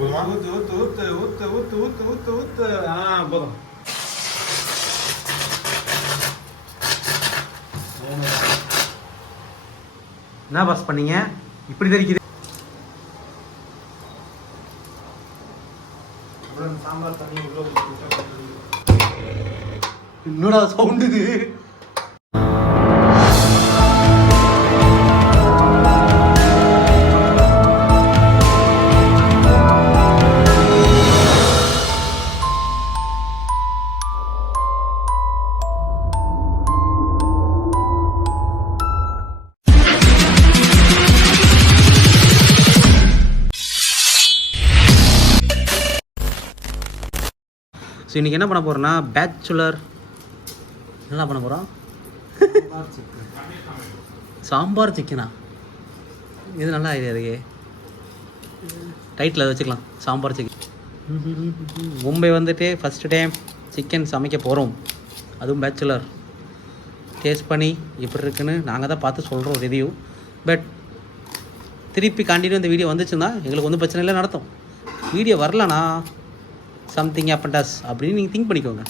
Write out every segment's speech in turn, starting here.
ஊத்து ஊத்து ஊத்து ஊத்து ஊத்து ஊத்து ஊத்து ஊத்து. போதும். என்ன பாஸ் பண்ணீங்க? இப்படி தெரிக்குது. சாம்பார் தண்ணி என்னடா சவுண்ட் இது? ஸோ இன்றைக்கி என்ன பண்ண போகிறோன்னா பேச்சுலர் என்ன பண்ண போகிறோம்? சாம்பார் சிக்கனா? இது நல்ல ஐடியா இருக்கே. டைட்டில் வச்சுக்கலாம், சாம்பார் சிக்கன். மும்பை வந்துட்டு ஃபஸ்ட்டு டைம் சிக்கன் சமைக்க போகிறோம், அதுவும் பேச்சுலர். டேஸ்ட் பண்ணி எப்படி இருக்குன்னு நாங்கள் தான் பார்த்து சொல்கிறோம் ரிவ்யூ. பட் திருப்பி கண்டினியூ இந்த வீடியோ வந்துச்சுன்னா எங்களுக்கு ஒன்றும் பிரச்சனை இல்லை, நடத்தும். வீடியோ வரலனா சம்திங் ஹேப்பன்ஸ் அப்படின்னு நீங்கள் திங்க் பண்ணிக்கோங்க.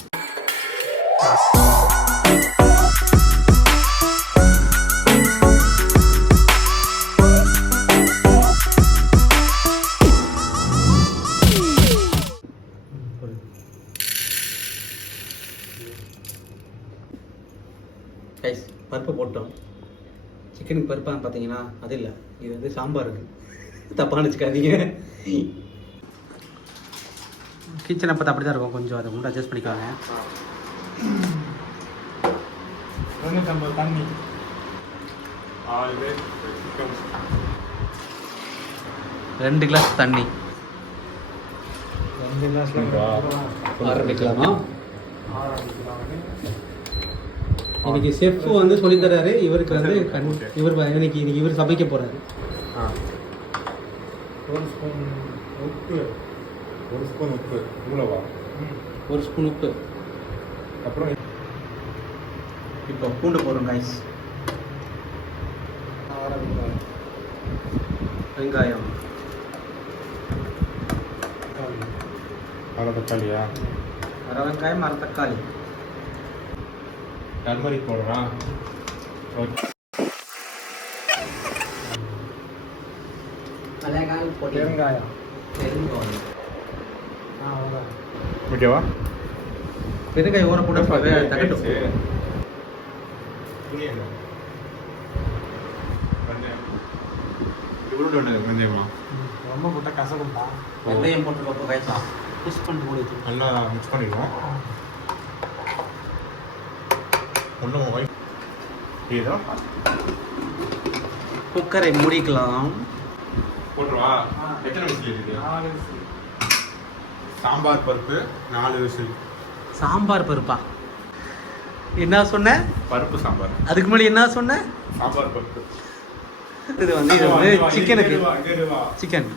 கைஸ், பருப்பு போட்டோம். சிக்கனுக்கு பருப்பாக பார்த்தீங்கன்னா அது இல்லை, இது வந்து சாம்பாருக்கு. தப்பாக வச்சுக்காதீங்க. கிச்சனை பார்த்து அப்படி தான் இருக்கும், கொஞ்சம் அதை மட்டும் அட்ஜஸ்ட் பண்ணிக்குவாங்க. 250 தண்ணி, 2 கிளாஸ் தண்ணி, 2 கிளாஸ்ல ஆரம்பிக்கலாமா? இன்னைக்கு செஃப் வந்து சொல்லித்தராரு. இவருக்கு வந்து இன்னைக்கு இவர் சமைக்க போறாரு. 1 ஸ்பூன் உப்பு, 1 ஸ்பூன் உப்பு, இவ்வளோவா? 1 ஸ்பூன் உப்பு. அப்புறம் இப்போ பூண்டு போடுறோம் கைஸ். வெங்காயம், அரை தக்காளியா? அரை வெங்காயம், அரை தக்காளி. டர்மரிக் போடுறான். பெருங்காயம், ஓகேவா? பெருங்காயம் ஊற போட்டு தகட்டும். ரொம்ப போட்ட கசக்கும்பா. வெந்தயம் போட்டு பப்ப காய்ச்சா மிக்ஸ் பண்ணி மூடி நல்லா மிக்ஸ் பண்ணிடுவோம். ஒன்றும் குக்கரை மூடிக்கலாம். போட்டுருவா? எத்தனை விசில் இருக்கு? 4 விசில். சாம்பார் பருப்பு 4 விசில். சாம்பார் பருப்பா? என்ன சொன்ன? பருப்பு சாம்பார். அதுக்கு முன்னாடி என்ன சொன்ன? சாம்பார் பருப்பு. இது வந்து சிக்கனுக்கு. சிக்கன்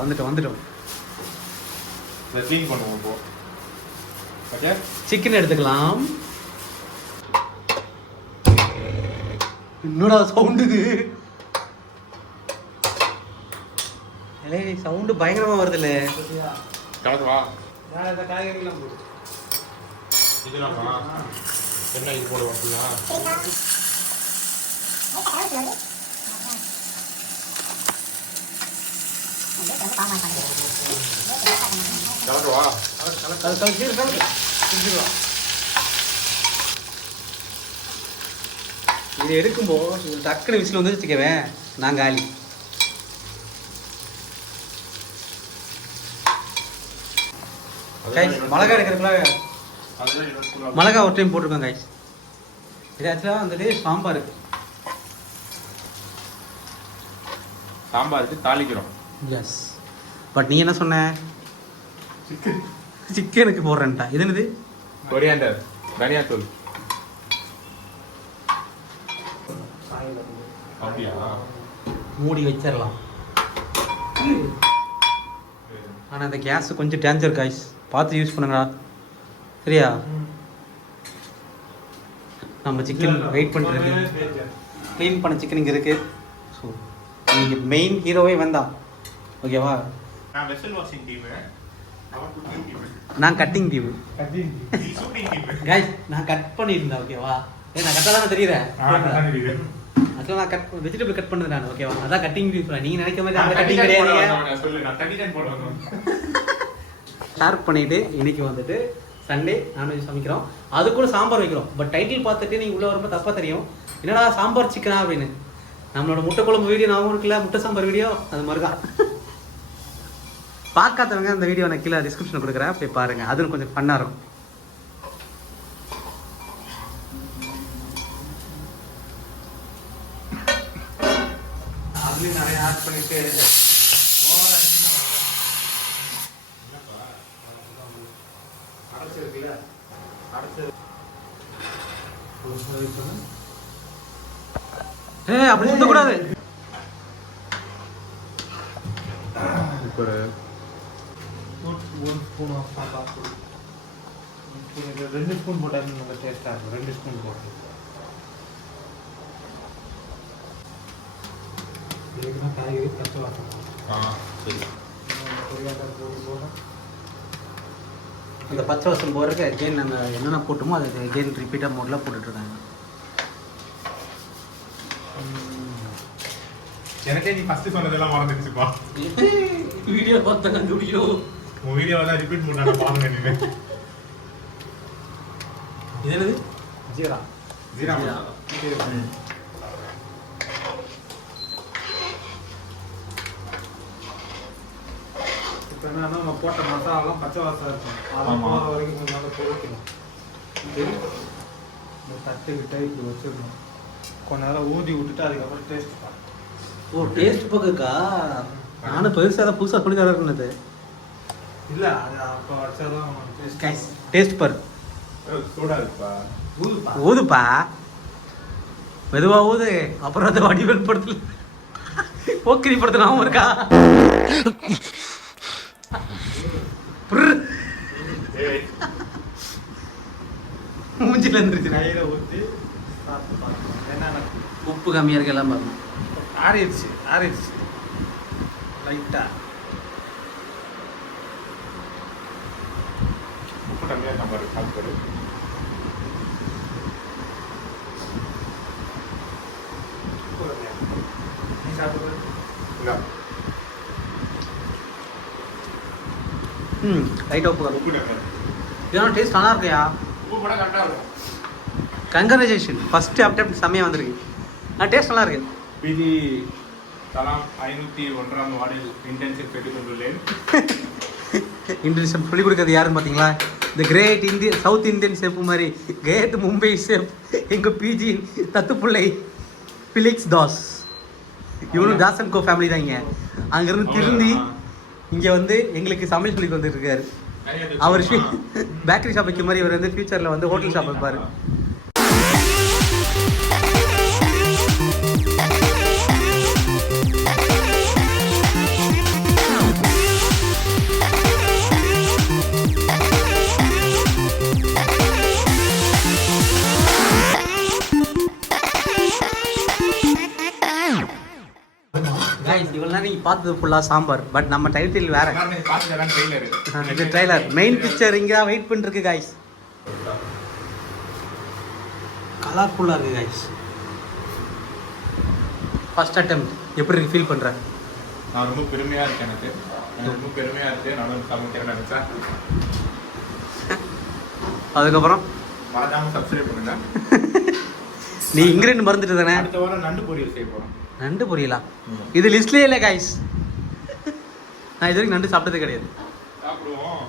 வந்துட்டோம். க்ளீன் பண்ணுவோம் இப்போ. ஓகே, சிக்கன் எடுத்துக்கலாம். என்னடா சவுண்ட் இது? சவுண்டு பயங்கரமா வருதுல்ல. கலக்குவா? காய்கறிலாம் போடு. இதெல்லாம் என்ன இது போடுவோம் அப்படின்னா கலக்குவா? இது எடுக்கும்போது டக்குனு விசில் வந்து வச்சுக்கவேன், நான் காலி. கைஸ், மிளகா எடுக்கிறதுக்குள்ள மிளகா ஒரு டைம் போட்டிருக்கோம் கைஸ். இது ஆக்சுவலாக வந்துட்டு சாம்பாருக்கு தாளிக்கிறோம். எஸ், பட் நீ என்ன சொன்ன? சிக்கனுக்கு போடுறேன்டா. இது என்னது? கொரியாண்டர், தனியாத்தூள். மூடி வச்சிடலாம். ஆனால் அந்த கேஸ் கொஞ்சம் டேஞ்சர் காய்ஸ், பார்த்து யூஸ் பண்ணுங்கடா, சரியா? நம்ம சிக்கன் வெயிட் பண்ணிட்டு க்ளீன் பண்ண சிக்கன் இங்கே இருக்குது. ஸோ இன்றைக்கி மெயின் ஹீரோவே வந்தான், ஓகேவா? நான் வெசல் வாஷிங் டீம், அவன் குக்கிங் டீம். நான் கட்டிங் டீம். நீ ஷூட்டிங் டீம். கைஸ் நான் கட் பண்ணியிருந்தேன் ஓகேவா? நான் கரெக்டாக தானே தெரியுறேன். ஆக்சுவலாக நான் கட் வெஜிடபிள் கட் பண்ணது நான் ஓகேவா? அதான் கட்டிங் டீம். நீங்கள் நினைக்கிற மாதிரி அந்த கட்டிங் கிடையாது. சொல்லு, நான் 39 போடுவேன். ஷேர் பண்ணிட்டு இன்னைக்கு வந்துட்டு சண்டே நான்வெஜ் சமைக்கிறோம். அது கூட சாம்பார் வைக்கிறோம். பட் டைட்டில் பார்த்துட்டு நீங்கள் உள்ளே வரும்போது தப்பாக தெரியும், என்னடா சாம்பார் சிக்கனா அப்படின்னு. நம்மளோட முட்டை குழம்பு வீடியோ நான் இருக்குல்ல, முட்டை சாம்பார் வீடியோ, அது மாதிரி தான். பார்க்காதவங்க அந்த வீடியோ நான் கீழே டிஸ்கிரிப்ஷனில் கொடுக்குறேன், போய் பாருங்கள். அதுவும் கொஞ்சம் ஃபன்னாக இருக்கும். அதுலேயும் நிறைய ஆட் பண்ணிட்டு அடைச்சிருக்குல்ல, அடைச்சு அப்படி சுத்தக்கூடாது. இப்போ ஒரு ஸ்பூன் ஆஃப் சாம்பார் பொடி, 2 ஸ்பூன் போட்டால் நல்லா டேஸ்ட்டாக இருக்கும். 2 ஸ்பூன் போட்டு இதுக்குன்னா காய்கறி பச்சை வாசம். சரி. பொரியாக்காய் போட்டு போகிறோம். இந்த பச்சை வாசம் போகிறதுக்கு அகெயின் நாங்கள் என்னென்ன போட்டோமோ அதை அகெயின் ரிப்பீட்டாக மோடில் போட்டுட்ருக்காங்க. எனக்கே நீ ஃபர்ஸ்ட் சொன்னதெல்லாம் மறந்துடுச்சுப்பா. வீடியோ பார்த்தா கண்டுபிடிக்கோ. உன் வீடியோவை தான் ரிப்பீட் பண்ணாங்க பாருங்க. நீங்க இது என்னது? ஜீரா. ஜீரா. இப்போ என்னன்னா நம்ம போட்ட மசாலாலாம் பச்சை வாசம் இருக்கும். அதை ஆமா. போகிற வரைக்கும் கொஞ்சம் நல்லா பொரிக்கணும். இந்த தட்டுக்கிட்ட இப்படி வச்சிடணும். கொஞ்ச நேரம் ஊதி விட்டுட்டு அதுக்கப்புறம் டேஸ்ட் பார்க்கணும். ஓ, டேஸ்ட் பக்கக்கா? நானும் பெருசாக தான் புதுசாக சொல்லி தர இருந்தது. இல்லை அது அப்போ வச்சாதான் டேஸ்ட். டேஸ்ட் பாரு. சூடா இருக்குப்பா. ஊதுப்பா. ஊதுப்பா, மெதுவாக ஊது. அப்புறம் அந்த வடிவேல் படத்தில் போக்கிரி படத்தில் நாம இருக்கா? மூஞ்சில இருந்துருச்சு. கையில் ஊற்றி சாப்பிட்டு பார்க்கணும். என்னென்ன உப்பு கம்மியாக இருக்கு எல்லாம் பார்க்கணும். ஆறிடுச்சு லைட்டாக. உப்பு கம்மியா இருக்க மாதிரி சாப்பிடு. நீ சாப்பிடு. இல்ல, லைட்டாக உப்பு கம்மி. உப்பு கம்மியா. இதெல்லாம் டேஸ்ட் நல்லா இருக்கையா? உப்பு கூட கரெக்டா இருக்கும். கங்க்ராச்சுலேஷன், ஃபஸ்ட்டு அப்டேட் செம்மையாக வந்திருக்கு. டேஸ்ட் நல்லா இருக்கு. பிஜி தலாம் 501ஆம் வார்டில் இன்டர்ன்ஷிப் பெற்றுக்கொண்டுள்ளேன். இந்தியன் சொல்லிக் கொடுக்குறது யாருன்னு பார்த்தீங்களா? இந்த great Indian south Indian chef மாதிரி கிரேட் மும்பை ஷெஃப் எங்கள் பிஜி தத்துப்பிள்ளை ஃபிலிக்ஸ் தாஸ். இவனும் தாஸ் அண்ட் கோ ஃபேமிலி தான். இங்கே அங்கேருந்து திருந்தி இங்கே வந்து எங்களுக்கு சமையல் சொல்லி வந்துட்டு இருக்காரு. அவர் பேக்கரி ஷாப் வைக்க மாதிரி இவர் வந்து ஃபியூச்சரில் வந்து ஹோட்டல் ஷாப் வைப்பார். இவ்வளோ நேரம் நீங்கள் பார்த்தது ஃபுல்லாக சாம்பார். பட் நம்ம டைட்டில் வேற. இது ட்ரைலர். மெயின் பிக்சர் இங்கே தான் வெயிட் பண்ணிருக்கு காய்ஸ். கலர்ஃபுல்லாக இருக்குது காய்ஸ். ஃபர்ஸ்ட் அட்டெம்ப்ட் எப்படி ஃபீல் பண்ணுறேன்? நான் ரொம்ப பெருமையா இருக்கேன். எனக்கு ரொம்ப பெருமையா இருக்கு. நானும் சமைக்கிறேன் நினைச்சேன். அதுக்கப்புறம் மறக்காம சப்ஸ்கிரைப் பண்ணுங்க. நீ இன்கிரீடியன்ட் மறந்துட்டு தானே? அடுத்த வாரம் நண்டு பொரியல் செய்ய போறோம். நண்டு பொரியலா? இது லிஸ்ட்லேயே இல்லை காய்ஸ். நான் இது வரைக்கும் நண்டு சாப்பிட்டதே கிடையாது. சாப்பிடுவோம்.